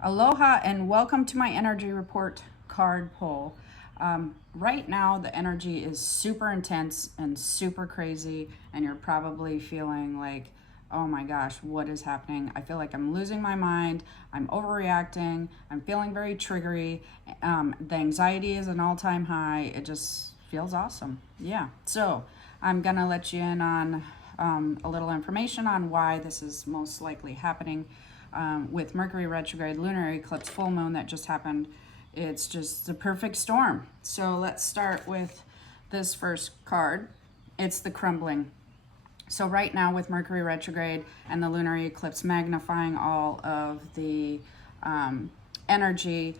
Aloha and welcome to my energy report card pull. Right now, the energy is super intense and super crazy, and you're probably feeling like, oh my gosh, what is happening? I feel like I'm losing my mind, I'm overreacting, I'm feeling very triggery. The anxiety is an all time high. It just feels awesome. Yeah. So, I'm gonna let you in on a little information on why this is most likely happening with Mercury retrograde, lunar eclipse, full moon that just happened. It's just the perfect storm. So let's start with this first card. It's the crumbling. So right now with Mercury retrograde and the lunar eclipse magnifying all of the energy,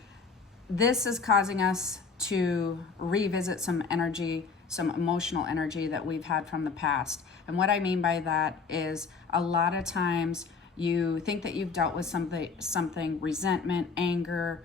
this is causing us to revisit some energy, some emotional energy that we've had from the past. And what I mean by that is a lot of times you think that you've dealt with something resentment, anger,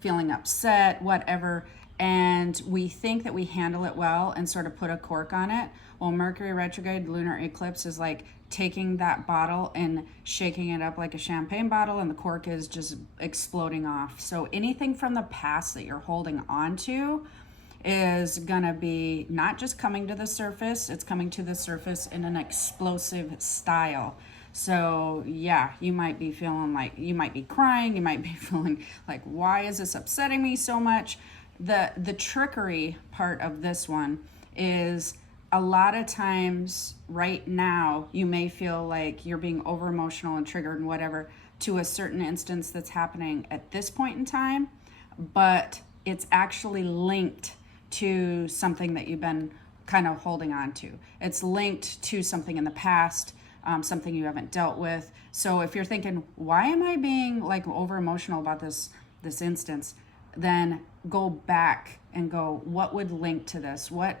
feeling upset, whatever, and we think that we handle it well and sort of put a cork on it. Well, Mercury retrograde, lunar eclipse is like taking that bottle and shaking it up like a champagne bottle, and the cork is just exploding off. So anything from the past that you're holding on to is gonna be not just coming to the surface, it's coming to the surface in an explosive style. So yeah, you might be feeling like, you might be crying, you might be feeling like, why is this upsetting me so much? The trickery part of this one is a lot of times right now you may feel like you're being over emotional and triggered and whatever to a certain instance that's happening at this point in time, but it's actually linked to something that you've been kind of holding on to. It's linked to something in the past, something you haven't dealt with. So if you're thinking, why am I being like over emotional about this instance, then go back and go, what would link to this? What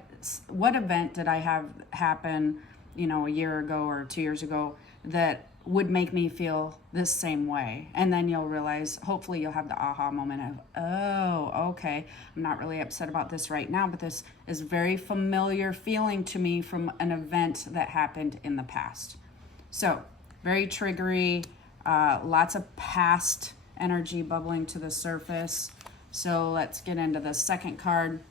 event did I have happen, a year ago or 2 years ago that would make me feel this same way? And then you'll realize, hopefully you'll have the aha moment of, oh, okay, I'm not really upset about this right now, but this is very familiar feeling to me from an event that happened in the past. So very triggery, lots of past energy bubbling to the surface. So let's get into the second card.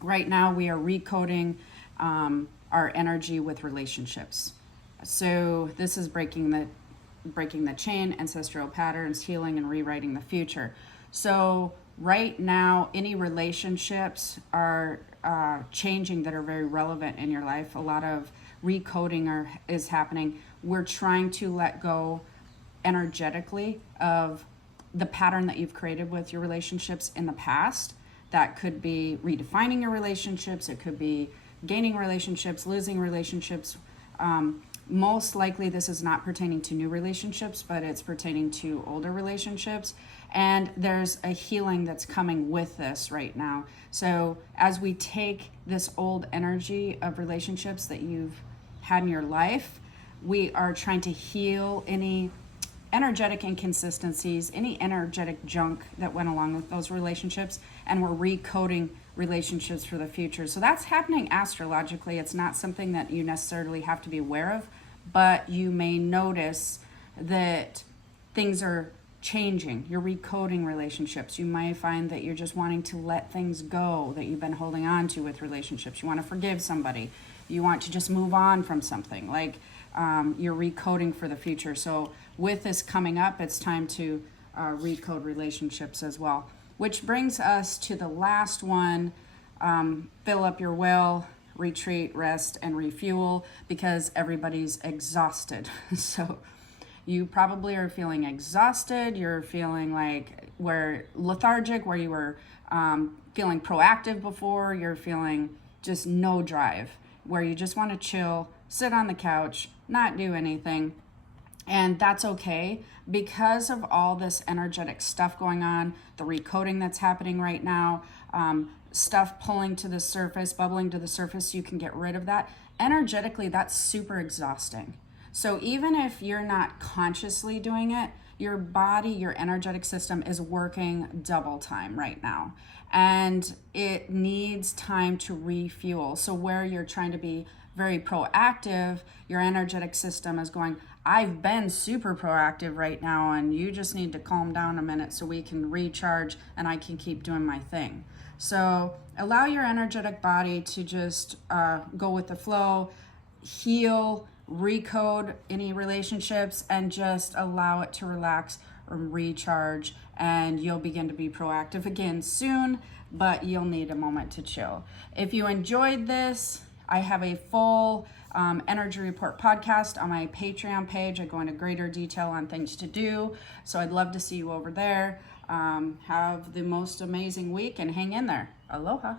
Right now we are recoding our energy with relationships. So this is breaking the chain, ancestral patterns, healing, and rewriting the future. So right now, any relationships are changing that are very relevant in your life. A lot of recoding is happening. We're trying to let go energetically of the pattern that you've created with your relationships in the past. That could be redefining your relationships. It could be gaining relationships, losing relationships. Most likely this is not pertaining to new relationships, but it's pertaining to older relationships. And there's a healing that's coming with this right now. So as we take this old energy of relationships that you've had in your life, we are trying to heal any energetic inconsistencies, any energetic junk that went along with those relationships, and we're recoding relationships for the future. So that's happening astrologically. It's not something that you necessarily have to be aware of, but you may notice that things are changing. You're recoding relationships. You might find that you're just wanting to let things go that you've been holding on to with relationships. You want to forgive somebody. You want to just move on from something. Like you're recoding for the future. So with this coming up, it's time to recode relationships as well. Which brings us to the last one, fill up your well, retreat, rest, and refuel, because everybody's exhausted. So you probably are feeling exhausted. You're feeling like lethargic, where you were feeling proactive before. You're feeling just no drive, where you just want to chill, sit on the couch, not do anything. And that's okay, because of all this energetic stuff going on, the recoding that's happening right now, stuff pulling to the surface, bubbling to the surface, you can get rid of that. Energetically, that's super exhausting. So even if you're not consciously doing it, your body, your energetic system is working double time right now. And it needs time to refuel. So where you're trying to be very proactive, your energetic system is going, I've been super proactive right now, and you just need to calm down a minute so we can recharge and I can keep doing my thing. So allow your energetic body to just go with the flow, heal, recode any relationships, and just allow it to relax or recharge, and you'll begin to be proactive again soon, but you'll need a moment to chill. If you enjoyed this, I have a full energy report podcast on my Patreon page. I go into greater detail on things to do, so I'd love to see you over there. Have the most amazing week and hang in there. Aloha.